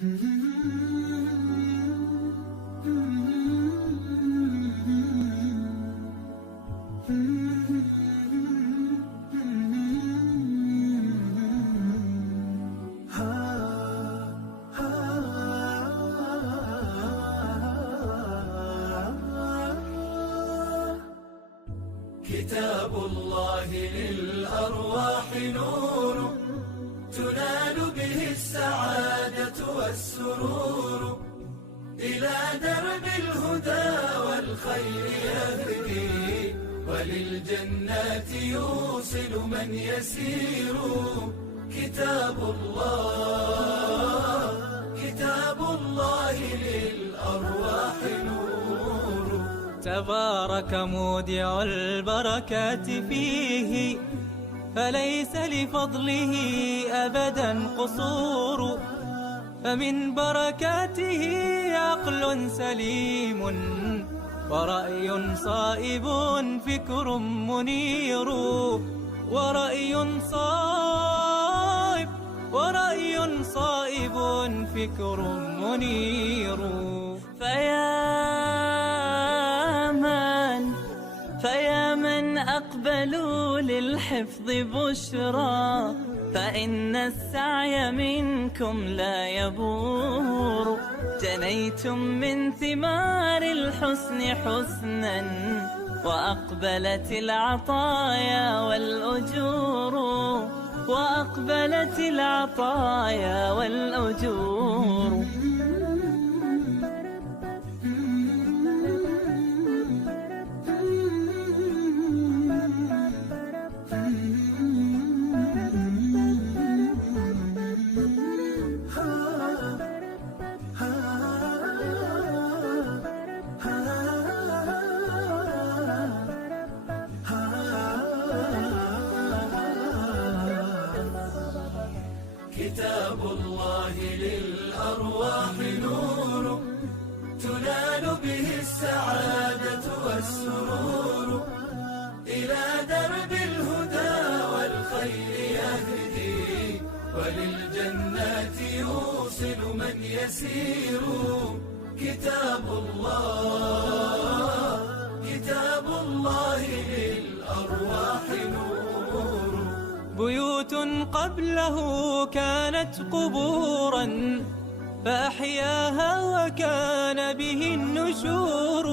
كتاب الله للأرواح نور، تنال به السعادة والسرور، إلى درب الهدى والخير يهدي، وللجنات يوصل من يسير. كتاب الله للأرواح نور. تبارك مودع البركات فيه، فليس لفضله أبدا قصور. فمن بركاته عقل سليم، ورأي صائب فكر منير. ورأي صائب فكر منير. فيا من أقبلوا للحفظ بشرى، فإن السعي منكم لا يبور. جنيتم من ثمار الحسن حسنا، وأقبلت العطايا والأجور. كتاب الله للأرواح نور، تنال به السعادة والسرور، إلى درب الهدى والخير يهدي، وللجنات يوصل من يسير. كتاب الله للأرواح نور. بيوت قبله كانت قبورا، فأحياها وكان به النشور.